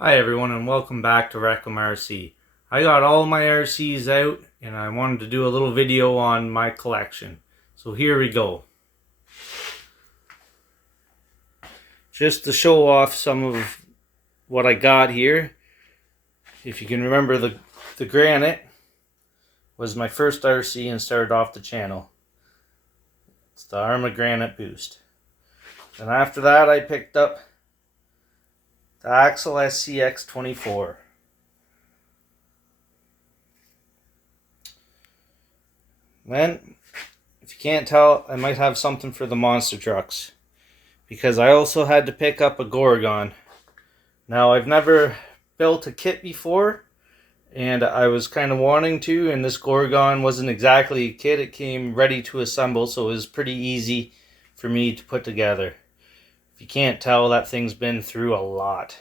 Hi everyone and welcome back to Wreckem RC. I got all my RCs out and I wanted to do a little video on my collection. So here we go. Just to show off some of what I got here. If you can remember, the Granite was my first RC and started off the channel. It's the ARRMA Granite Boost. And after that I picked up the Axial SCX24. Then, if you can't tell, I might have something for the monster trucks, because I also had to pick up a Gorgon. Now, I've never built a kit before, and I was kind of wanting to, and this Gorgon wasn't exactly a kit. It came ready to assemble, so it was pretty easy for me to put together. If you can't tell, that thing's been through a lot.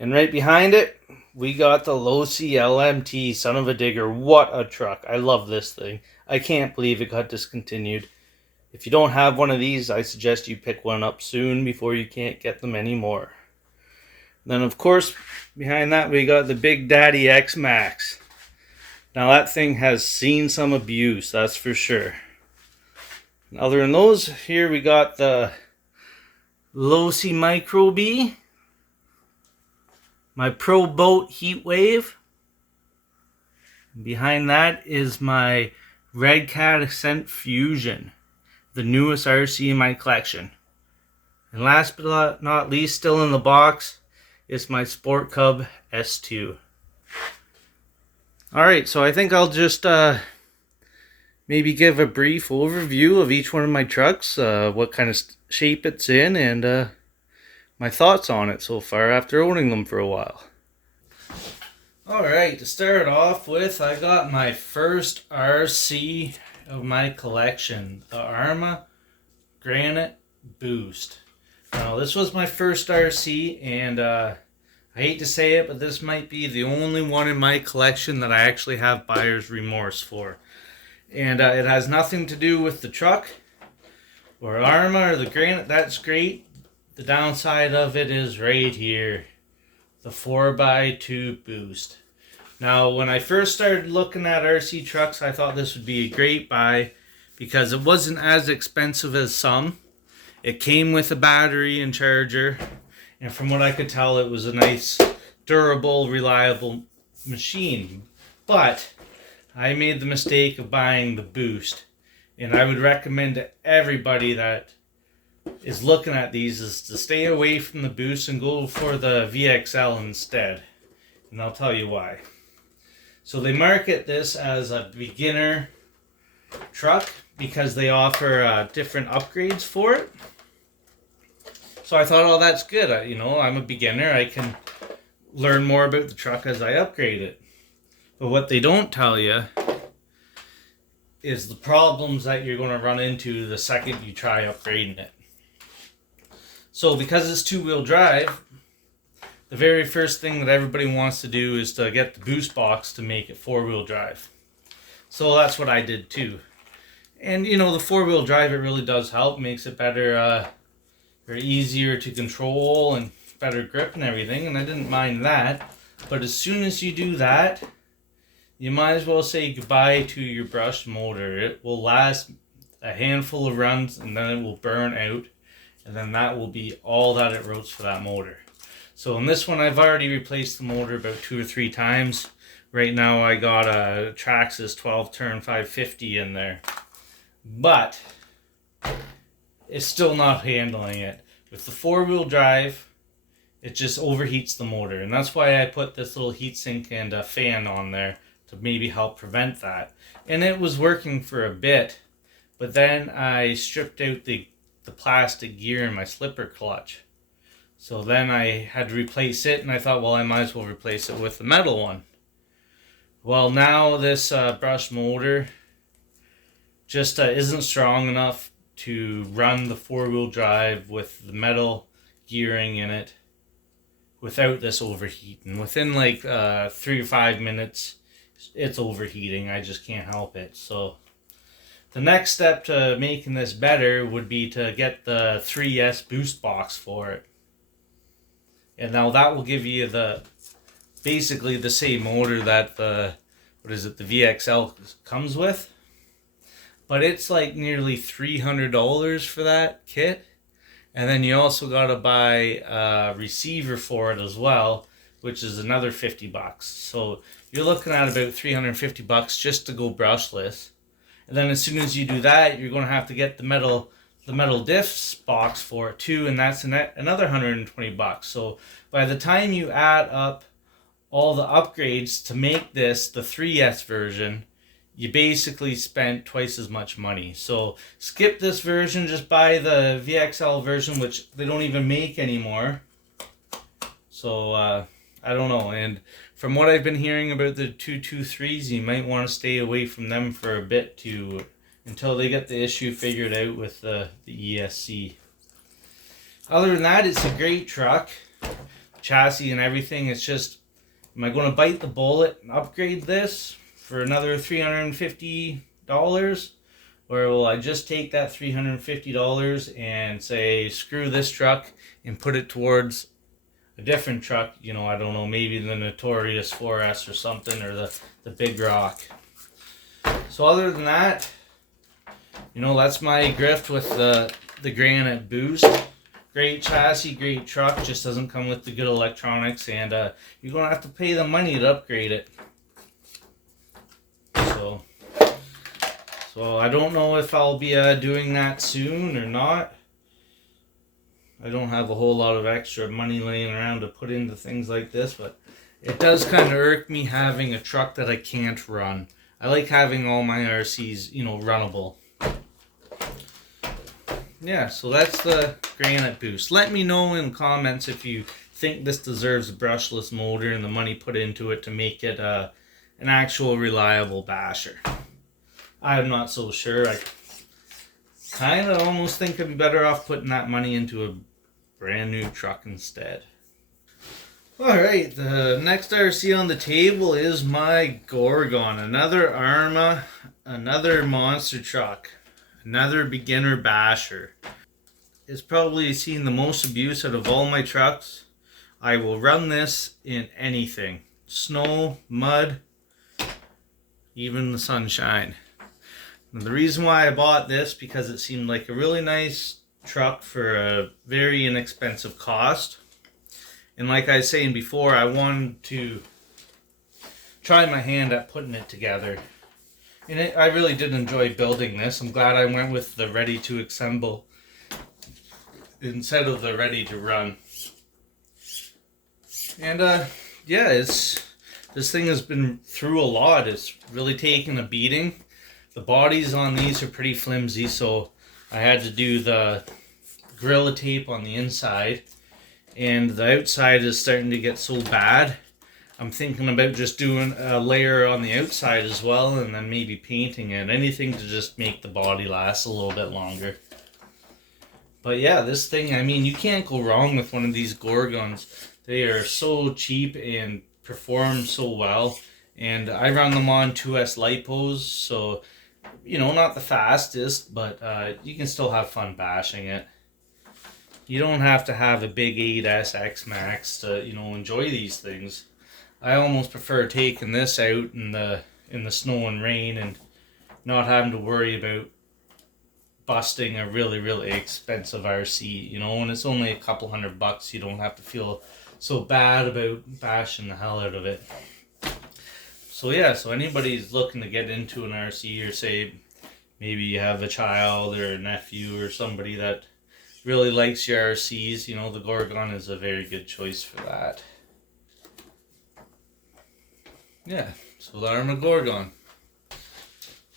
And right behind it, we got the Losi LMT, son of a digger. What a truck. I love this thing. I can't believe it got discontinued. If you don't have one of these, I suggest you pick one up soon before you can't get them anymore. Then, of course, behind that, we got the Big Daddy X-Maxx. Now, that thing has seen some abuse, that's for sure. And other than those, here we got the Losi Micro B, my ProBoat Heatwave. Behind that is my Redcat Ascent Fusion, the newest RC in my collection. And last but not least, still in the box, is my Sport Cub S2. Alright, so I think I'll just maybe give a brief overview of each one of my trucks, what kind of shape it's in, and my thoughts on it so far after owning them for a while. Alright, to start off with, I got my first RC of my collection, the ARRMA Granite Boost. Now, this was my first RC, and I hate to say it, but this might be the only one in my collection that I actually have buyer's remorse for. And it has nothing to do with the truck or ARRMA or the Granite. That's great. The downside of it is right here, the 4x2 boost. Now, when I first started looking at RC trucks, I thought this would be a great buy because it wasn't as expensive as some. It came with a battery and charger, and from what I could tell, it was a nice, durable, reliable machine. But I made the mistake of buying the boost, and I would recommend to everybody that is looking at these is to stay away from the boost and go for the VXL instead. And I'll tell you why. So they market this as a beginner truck because they offer different upgrades for it. So I thought, oh, that's good. I'm a beginner. I can learn more about the truck as I upgrade it. But what they don't tell you is the problems that you're going to run into the second you try upgrading it. So because it's two-wheel drive, the very first thing that everybody wants to do is to get the boost box to make it four-wheel drive. So that's what I did too. And the four-wheel drive, it really does help, makes it better, or easier to control and better grip and everything, and I didn't mind that. But as soon as you do that, you might as well say goodbye to your brushed motor. It will last a handful of runs and then it will burn out. And then that will be all that it wrote for that motor. So in this one, I've already replaced the motor about 2 or 3 times. Right now, I got a Traxxas 12-turn 550 in there. But it's still not handling it. With the four-wheel drive, it just overheats the motor. And that's why I put this little heatsink and a fan on there to maybe help prevent that. And it was working for a bit. But then I stripped out the plastic gear in my slipper clutch. So then I had to replace it, and I thought, well, I might as well replace it with the metal one. Well, now this brushed motor just isn't strong enough to run the four-wheel drive with the metal gearing in it without this overheating. Within like 3 or 5 minutes, it's overheating. I just can't help it. So the next step to making this better would be to get the 3S boost box for it. And now that will give you basically the same motor that the VXL comes with. But it's like nearly $300 for that kit. And then you also got to buy a receiver for it as well, which is another $50. So you're looking at about $350 just to go brushless. And then as soon as you do that, you're going to have to get the metal diffs box for it too, and that's another $120. So by the time you add up all the upgrades to make this the 3S version, you basically spent twice as much money. So skip this version, just buy the VXL version, which they don't even make anymore. So I don't know. And from what I've been hearing about the 223s, you might want to stay away from them for a bit until they get the issue figured out with the ESC. Other than that, it's a great truck. Chassis and everything. It's just, am I going to bite the bullet and upgrade this for another $350, or will I just take that $350 and say screw this truck and put it towards a different truck? You know, I don't know, maybe the Notorious 4S or something, or the Big Rock. So other than that, you know, that's my grift with the Granite Boost. Great chassis, great truck, just doesn't come with the good electronics, and you're going to have to pay the money to upgrade it. So I don't know if I'll be doing that soon or not. I don't have a whole lot of extra money laying around to put into things like this, but it does kind of irk me having a truck that I can't run. I like having all my RCs, you know, runnable. Yeah, so that's the Granite Boost. Let me know in comments if you think this deserves a brushless motor and the money put into it to make it an actual reliable basher. I'm not so sure. I kind of almost think I'd be better off putting that money into a brand new truck instead. Alright, the next RC on the table is my Gorgon. Another ARRMA, another monster truck, another beginner basher. It's probably seen the most abuse out of all my trucks. I will run this in anything. Snow, mud, even the sunshine. And the reason why I bought this, because it seemed like a really nice truck for a very inexpensive cost. And like I was saying before, I wanted to try my hand at putting it together. And I really did enjoy building this. I'm glad I went with the ready to assemble instead of the ready to run. And yeah, this thing has been through a lot. It's really taken a beating. The bodies on these are pretty flimsy, so I had to do the Gorilla Tape on the inside. And the outside is starting to get so bad. I'm thinking about just doing a layer on the outside as well, and then maybe painting it. Anything to just make the body last a little bit longer. But yeah, this thing, I mean, you can't go wrong with one of these Gorgons. They are so cheap and perform so well. And I run them on 2S lipos, so, you know, not the fastest, but you can still have fun bashing it. You don't have to have a big 8S X-Maxx to, you know, enjoy these things. I almost prefer taking this out in the snow and rain and not having to worry about busting a really, really expensive RC. You know, when it's only a couple $100, you don't have to feel so bad about bashing the hell out of it. So yeah, so anybody's looking to get into an RC, or say maybe you have a child or a nephew or somebody that really likes your RCs, you know, the Gorgon is a very good choice for that. Yeah, so the ARRMA Gorgon.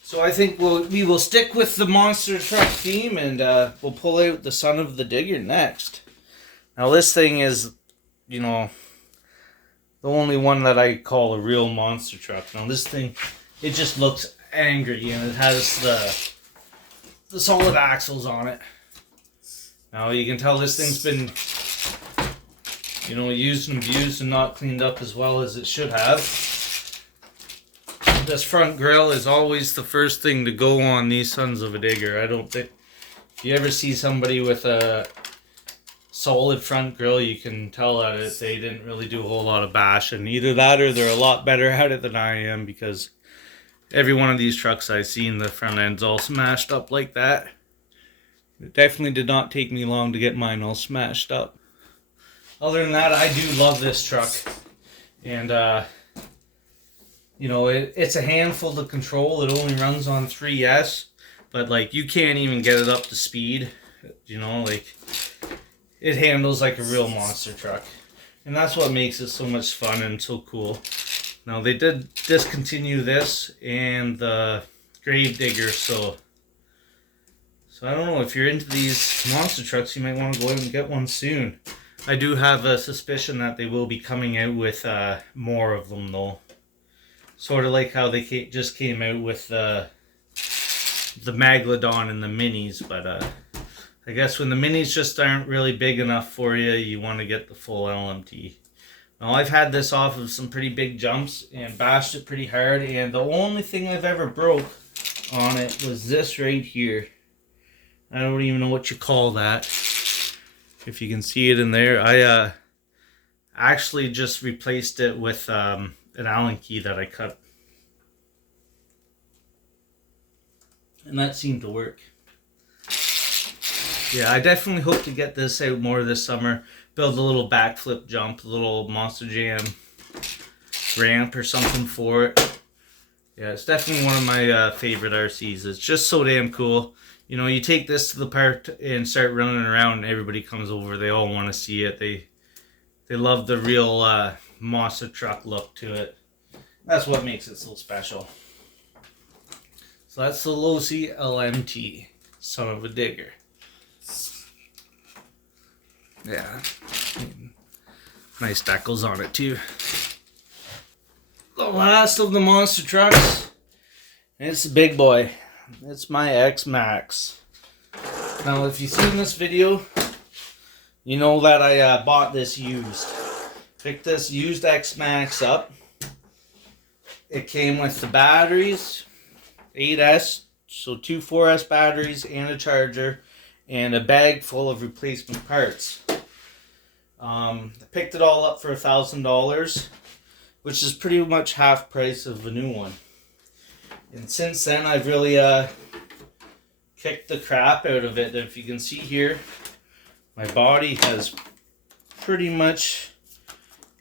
So I think we will stick with the monster truck theme, and we'll pull out the Son of the Digger next. Now this thing is, you know, the only one that I call a real monster truck. Now this thing, it just looks angry, and it has the solid axles on it. Now you can tell this thing's been, you know, used and abused and not cleaned up as well as it should have. This front grille is always the first thing to go on these sons of a digger. I don't think, if you ever see somebody with a solid front grille, you can tell that they didn't really do a whole lot of bashing. Either that or they're a lot better at it than I am, because every one of these trucks I've seen, the front end's all smashed up like that. It definitely did not take me long to get mine all smashed up. Other than that, I do love this truck. And, you know, it's a handful to control. It only runs on 3S. But, like, you can't even get it up to speed. You know, like, it handles like a real monster truck. And that's what makes it so much fun and so cool. Now, they did discontinue this and the Gravedigger, so I don't know, if you're into these monster trucks, you might want to go out and get one soon. I do have a suspicion that they will be coming out with more of them, though. Sort of like how they just came out with the Megalodon and the Minis, but I guess when the Minis just aren't really big enough for you, you want to get the full LMT. Now, I've had this off of some pretty big jumps and bashed it pretty hard, and the only thing I've ever broke on it was this right here. I don't even know what you call that. If you can see it in there, I actually just replaced it with an Allen key that I cut. And that seemed to work. Yeah, I definitely hope to get this out more this summer. Build a little backflip jump, a little Monster Jam ramp or something for it. Yeah, it's definitely one of my favorite RCs. It's just so damn cool. You know, you take this to the park and start running around and everybody comes over. They all want to see it. They love the real monster truck look to it. That's what makes it so special. So that's the Losi LMT. Son of a digger. Yeah. Nice decals on it too. The last of the monster trucks. It's the big boy. It's my X-Maxx. Now, if you've seen this video, you know that I bought this used. Picked this used X-Maxx up. It came with the batteries, 8S, so 2 4S batteries and a charger, and a bag full of replacement parts. I picked it all up for $1,000, which is pretty much half price of a new one. And since then, I've really kicked the crap out of it. If you can see here, my body has pretty much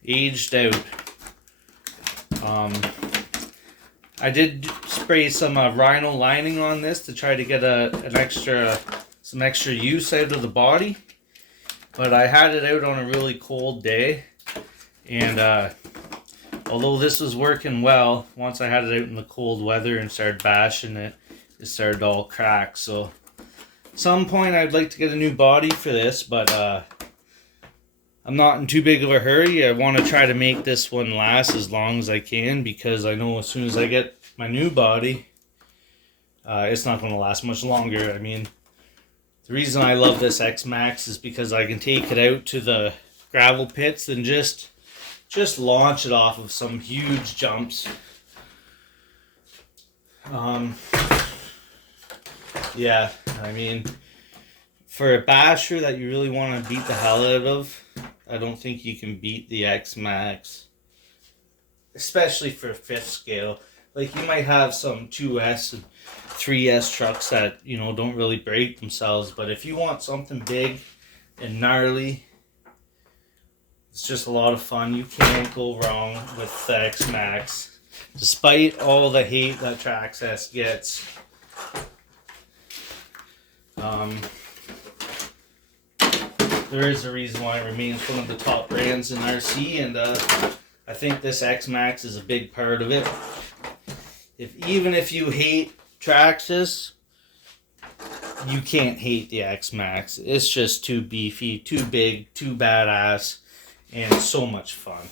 aged out. I did spray some rhino lining on this to try to get some extra use out of the body. But I had it out on a really cold day, and although this was working well, once I had it out in the cold weather and started bashing it, it started to all crack. So at some point I'd like to get a new body for this, but I'm not in too big of a hurry. I want to try to make this one last as long as I can, because I know as soon as I get my new body, it's not going to last much longer. I mean, the reason I love this X-Maxx is because I can take it out to the gravel pits and just launch it off of some huge jumps. Yeah, I mean, for a basher that you really want to beat the hell out of, I don't think you can beat the X-Maxx. Especially for 5th scale. Like, you might have some 2S and 3S trucks that, you know, don't really break themselves, but if you want something big and gnarly, it's just a lot of fun. You can't go wrong with the X-Maxx, despite all the hate that Traxxas gets. There is a reason why it remains one of the top brands in RC, and I think this X-Maxx is a big part of it. Even if you hate Traxxas, you can't hate the X-Maxx. It's just too beefy, too big, too badass, and so much fun.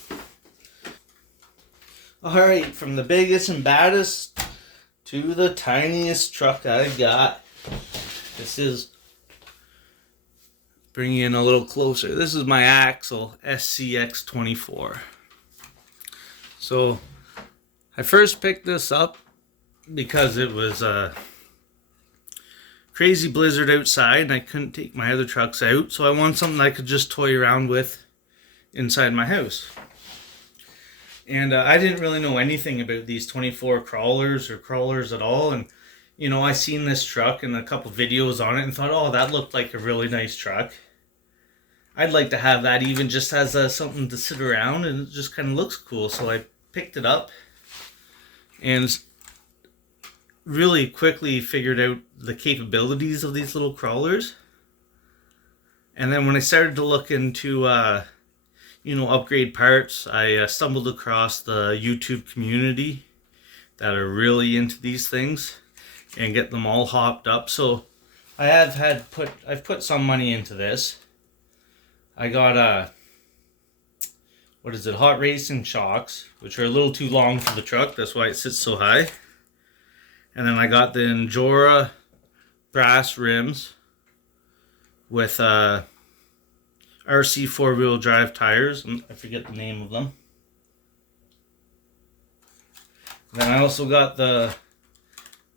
Alright, from the biggest and baddest to the tiniest truck I've got. This is, bring you in a little closer, this is my Axial SCX24. So, I first picked this up because it was crazy blizzard outside and I couldn't take my other trucks out, so I wanted something I could just toy around with inside my house. And I didn't really know anything about these 24 crawlers or crawlers at all, and you know, I seen this truck and a couple videos on it and thought, oh, that looked like a really nice truck. I'd like to have that even just as something to sit around, and it just kind of looks cool. So I picked it up and really quickly figured out the capabilities of these little crawlers. And then when I started to look into, you know, upgrade parts, I stumbled across the YouTube community that are really into these things and get them all hopped up. So I've put some money into this. I got what is it, hot racing shocks, which are a little too long for the truck, that's why it sits so high. And then I got the Injora brass rims with RC 4-wheel drive tires. I forget the name of them. Then I also got the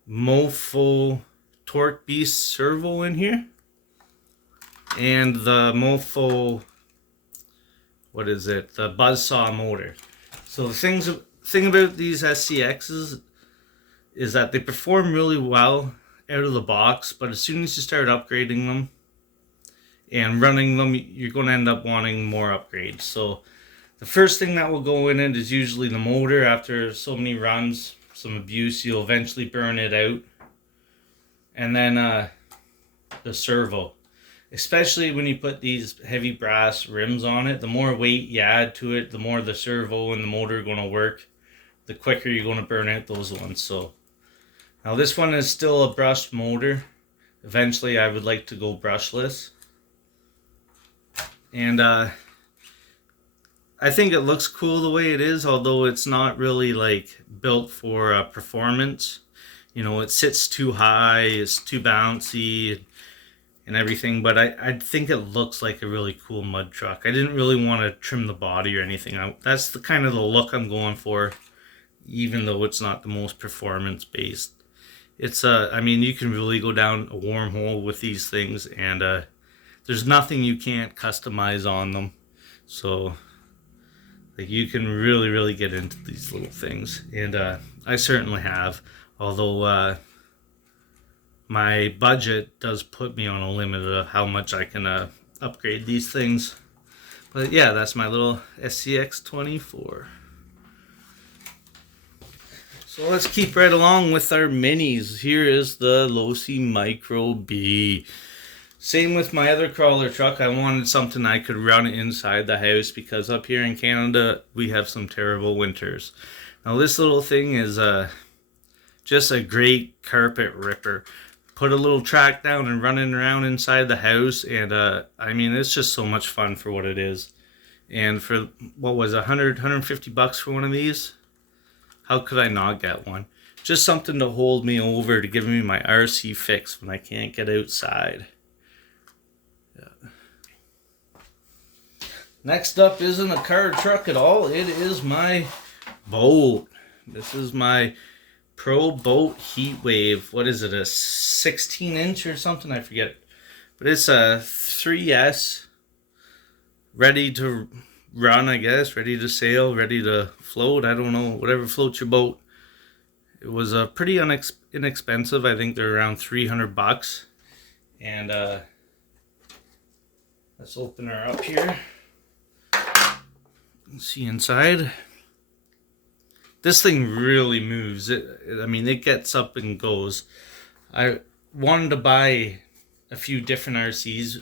Mofo Torque Beast servo in here. And the Mofo, what is it? The buzzsaw motor. So the thing about these SCXs is that they perform really well out of the box, but as soon as you start upgrading them and running them, you're going to end up wanting more upgrades. So the first thing that will go in it is usually the motor. After so many runs, some abuse, you'll eventually burn it out. And then the servo. Especially when you put these heavy brass rims on it, the more weight you add to it, the more the servo and the motor are going to work, the quicker you're going to burn out those ones. So now this one is still a brushed motor. Eventually I would like to go brushless. And I think it looks cool the way it is, although it's not really like built for performance. You know, it sits too high, it's too bouncy and everything, but I think it looks like a really cool mud truck. I didn't really want to trim the body or anything. That's the kind of the look I'm going for, even though it's not the most performance based. It's I mean, you can really go down a wormhole with these things, and there's nothing you can't customize on them. So like, you can really get into these little things, and I certainly have, although my budget does put me on a limit of how much I can upgrade these things. But yeah, that's my little SCX 24. So let's keep right along with our minis. Here is the Losi Micro B. Same with my other crawler truck. I wanted something I could run inside the house, because up here in Canada we have some terrible winters. Now this little thing is just a great carpet ripper. Put a little track down and running around inside the house, and I mean, it's just so much fun for what it is. And for, what was it, 150 bucks for one of these? How could I not get one? Just something to hold me over, to give me my RC fix when I can't get outside. Yeah. Next up isn't a car or truck at all. It is my boat. This is my ProBoat Heatwave. What is it, a 16-inch or something? I forget. But it's a 3S. Ready to run, I guess. Ready to sail, ready to float. I don't know. Whatever floats your boat. It was pretty inexpensive. I think they're around 300 bucks. And let's open her up here. Let's see inside. This thing really moves. I mean, it gets up and goes. I wanted to buy a few different RCs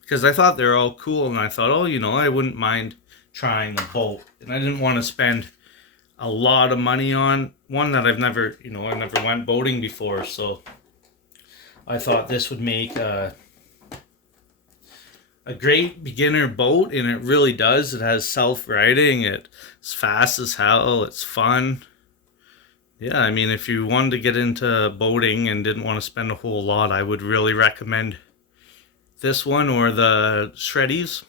because I thought they're all cool, and I thought, oh, you know, I wouldn't mind trying the boat. And I didn't want to spend a lot of money on one that I've never went boating before. So I thought this would make a great beginner boat, and it really does. It has self-riding, it's fast as hell, it's fun. Yeah, I mean, if you wanted to get into boating and didn't want to spend a whole lot, I would really recommend this one or the Shreddies.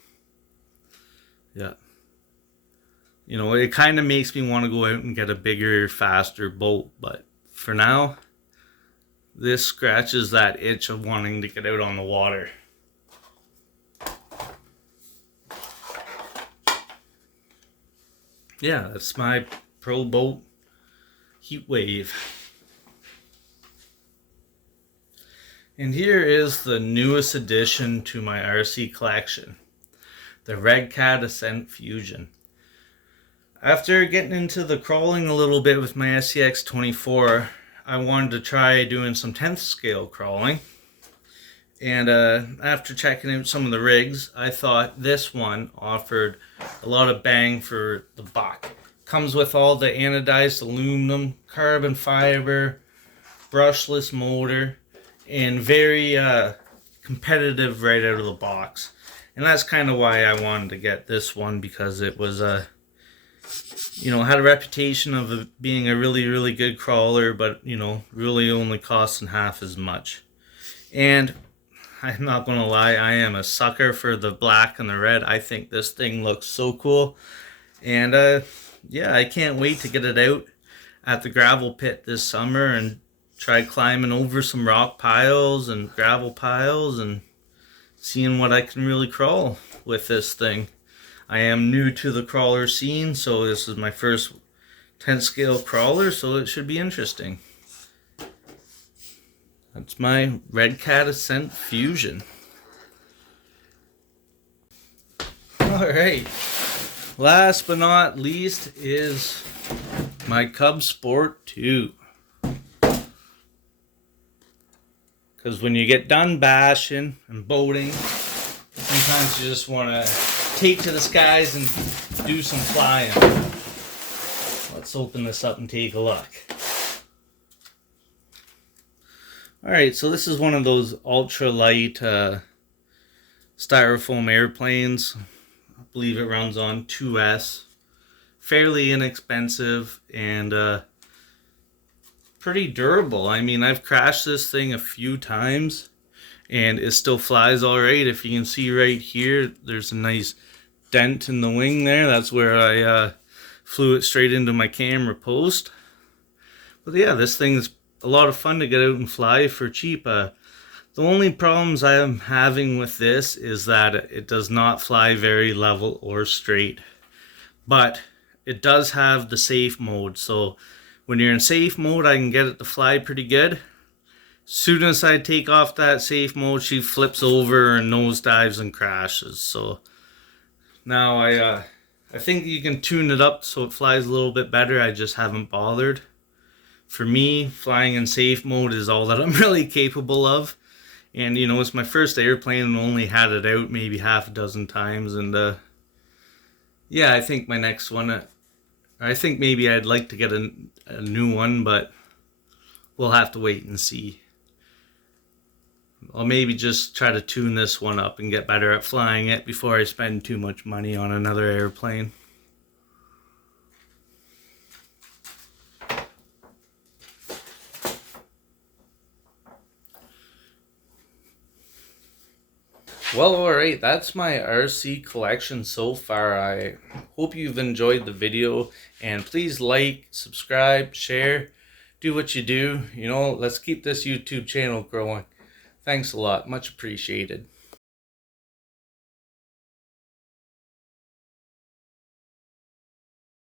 Yeah. You know, it kind of makes me want to go out and get a bigger, faster boat, but for now, this scratches that itch of wanting to get out on the water. Yeah, that's my ProBoat Heatwave. And here is the newest addition to my RC collection, the Redcat Ascent Fusion. After getting into the crawling a little bit with my SCX-24, I wanted to try doing some 10th scale crawling. And after checking out some of the rigs, I thought this one offered a lot of bang for the buck. Comes with all the anodized aluminum, carbon fiber, brushless motor, and very competitive right out of the box. And that's kind of why I wanted to get this one, because it was you know, had a reputation of being a really good crawler, but you know, really only costing half as much. And I'm not gonna lie, I am a sucker for the black and the red. I think this thing looks so cool. And yeah, I can't wait to get it out at the gravel pit this summer and try climbing over some rock piles and gravel piles and seeing what I can really crawl with this thing. I am new to the crawler scene, so this is my first 10th scale crawler, so it should be interesting. That's my Redcat Ascent Fusion. Alright, last but not least is my Cub Sport 2. Because when you get done bashing and boating, sometimes you just want to take to the skies and do some flying. Let's open this up and take a look. Alright, so this is one of those ultra-light styrofoam airplanes. I believe it runs on 2S. Fairly inexpensive and pretty durable. I mean, I've crashed this thing a few times and it still flies alright. If you can see right here, there's a nice dent in the wing there. That's where I flew it straight into my camera post. But yeah, this thing's a lot of fun to get out and fly for cheap. The only problems I am having with this is that it does not fly very level or straight. But it does have the safe mode, so when you're in safe mode, I can get it to fly pretty good. Soon as I take off that safe mode, she flips over and nosedives and crashes. So now I think you can tune it up so it flies a little bit better. I just haven't bothered. For me, flying in safe mode is all that I'm really capable of. And you know, it's my first airplane and only had it out maybe half a dozen times. And yeah, I think my next one, I think maybe I'd like to get a new one, but we'll have to wait and see. I'll maybe just try to tune this one up and get better at flying it before I spend too much money on another airplane. Well, alright, that's my RC collection so far. I hope you've enjoyed the video, and please like, subscribe, share, do what you do. You know, let's keep this YouTube channel growing. Thanks a lot, much appreciated.